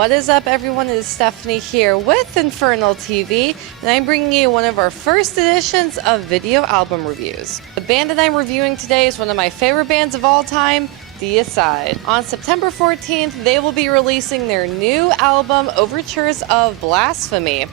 What is up, everyone? It is Stephanie here with Infernal TV, and I'm bringing you one of our first editions of video album reviews. The band that I'm reviewing today is one of my favorite bands of all time, Deicide. On September 14th, they will be releasing their new album, Overtures of Blasphemy.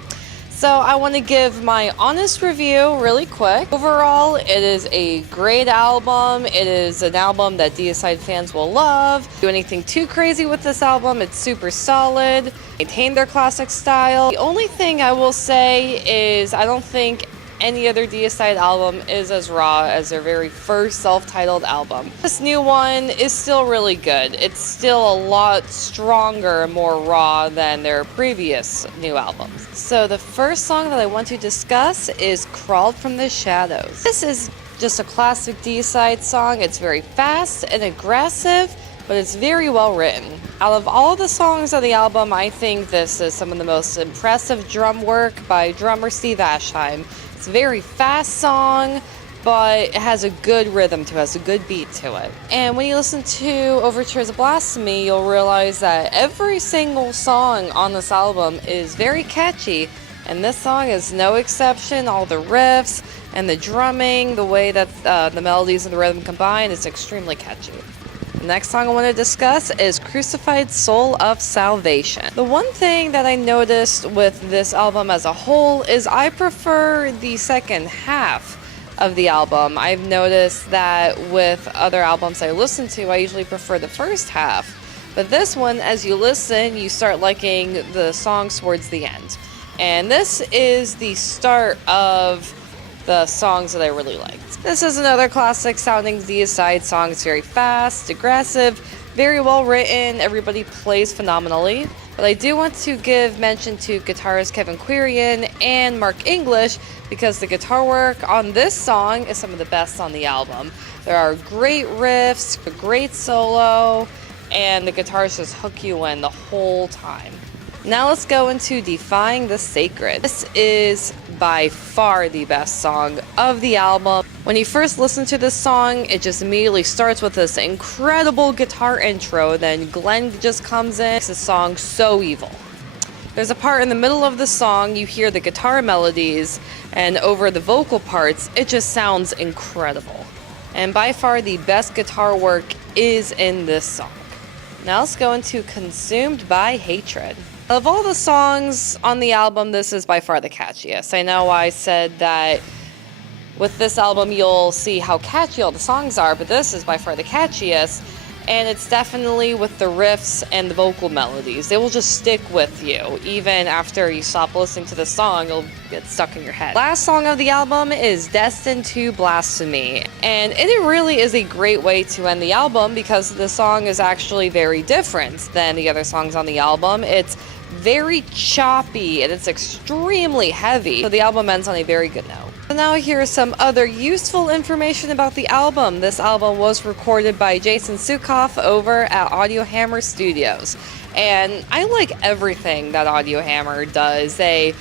So I want to give my honest review really quick. Overall, it is a great album. It is an album that Deicide fans will love. Do anything too crazy with this album, it's super solid. Maintain their classic style. The only thing I will say is I don't think any other Deicide album is as raw as their very first self-titled album. This new one is still really good. It's still a lot stronger and more raw than their previous new albums. So the first song that I want to discuss is Crawled from the Shadows. This is just a classic Deicide song. It's very fast and aggressive, but it's very well written. Out of all the songs on the album, I think this is some of the most impressive drum work by drummer Steve Ashheim. It's a very fast song, but it has a good rhythm to it, has a good beat to it. And when you listen to Overtures of Blasphemy, you'll realize that every single song on this album is very catchy, and this song is no exception. All the riffs and the drumming, the way that the melodies and the rhythm combine is extremely catchy. The next song I want to discuss is Crucified Soul of Salvation. The one thing that I noticed with this album as a whole is I prefer the second half of the album. I've noticed that with other albums I listen to, I usually prefer the first half. But this one, as you listen, you start liking the songs towards the end. And this is the start of the songs that I really liked. This is another classic sounding Deicide song. It's very fast, aggressive, very well written. Everybody plays phenomenally. But I do want to give mention to guitarist Kevin Quirian and Mark English because the guitar work on this song is some of the best on the album. There are great riffs, a great solo, and the guitars just hook you in the whole time. Now let's go into Defying the Sacred. This is by far the best song of the album. When you first listen to this song, it just immediately starts with this incredible guitar intro, then Glenn just comes in, makes the song so evil. There's a part in the middle of the song, you hear the guitar melodies, and over the vocal parts, it just sounds incredible. And by far the best guitar work is in this song. Now let's go into Consumed by Hatred. Of all the songs on the album, this is by far the catchiest. I know I said that with this album you'll see how catchy all the songs are, but this is by far the catchiest, and it's definitely with the riffs and the vocal melodies. They will just stick with you. Even after you stop listening to the song, it'll get stuck in your head. Last song of the album is Destined to Blasphemy, and it really is a great way to end the album because the song is actually very different than the other songs on the album. It's very choppy and it's extremely heavy, so the album ends on a very good note. So now here's some other useful information about the album. This album was recorded by Jason Sukoff over at Audio Hammer Studios, and I like everything that Audio Hammer does. They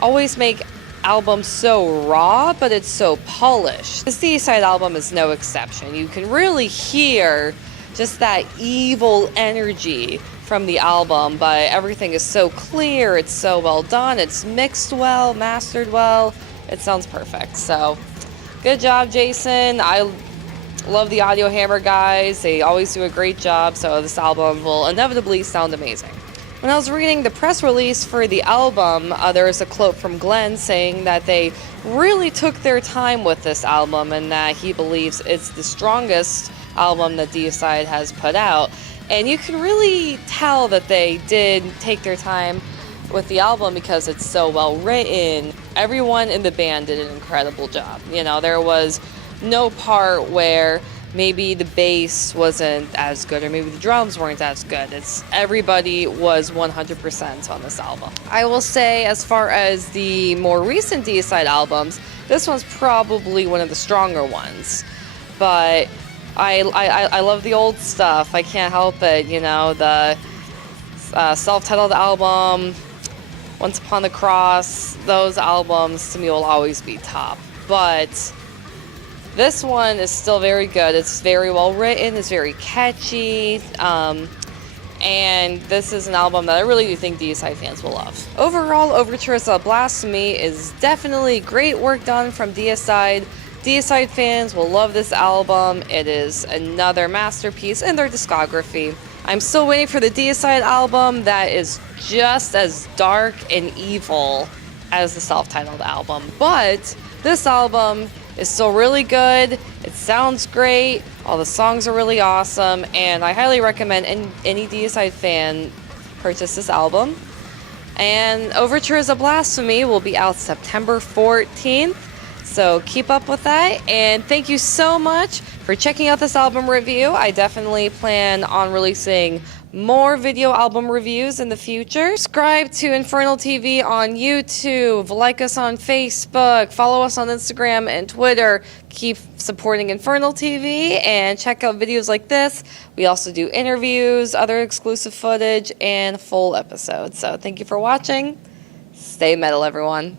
always make albums so raw, but it's so polished. This Deicide album is no exception. You can really hear just that evil energy from the album, but everything is so clear, it's so well done, it's mixed well, mastered well, it sounds perfect. So good job, Jason. I love the Audio Hammer guys. They always do a great job, so this album will inevitably sound amazing. When I was reading the press release for the album, there was a quote from Glenn saying that they really took their time with this album and that he believes it's the strongest album that Deicide has put out. And you can really tell that they did take their time with the album because it's so well written. Everyone in the band did an incredible job. You know, there was no part where maybe the bass wasn't as good or maybe the drums weren't as good. Everybody was 100% on this album. I will say, as far as the more recent Deicide albums, this one's probably one of the stronger ones. But I love the old stuff. I can't help it, you know, the self-titled album, Once Upon the Cross, those albums to me will always be top. But this one is still very good. It's very well written, it's very catchy, and this is an album that I really do think Deicide fans will love. Overall, Overtures of Blasphemy is definitely great work done from Deicide. Deicide fans will love this album. It is another masterpiece in their discography. I'm still waiting for the Deicide album that is just as dark and evil as the self-titled album, but this album is still really good. It sounds great. All the songs are really awesome, and I highly recommend any Deicide fan purchase this album. And Overtures of Blasphemy will be out September 14th, so keep up with that. And thank you so much for checking out this album review. I definitely plan on releasing more video album reviews in the future. Subscribe to Infernal TV on YouTube, like us on Facebook, follow us on Instagram and Twitter. Keep supporting Infernal TV and check out videos like this. We also do interviews, other exclusive footage, and full episodes. So thank you for watching. Stay metal, everyone.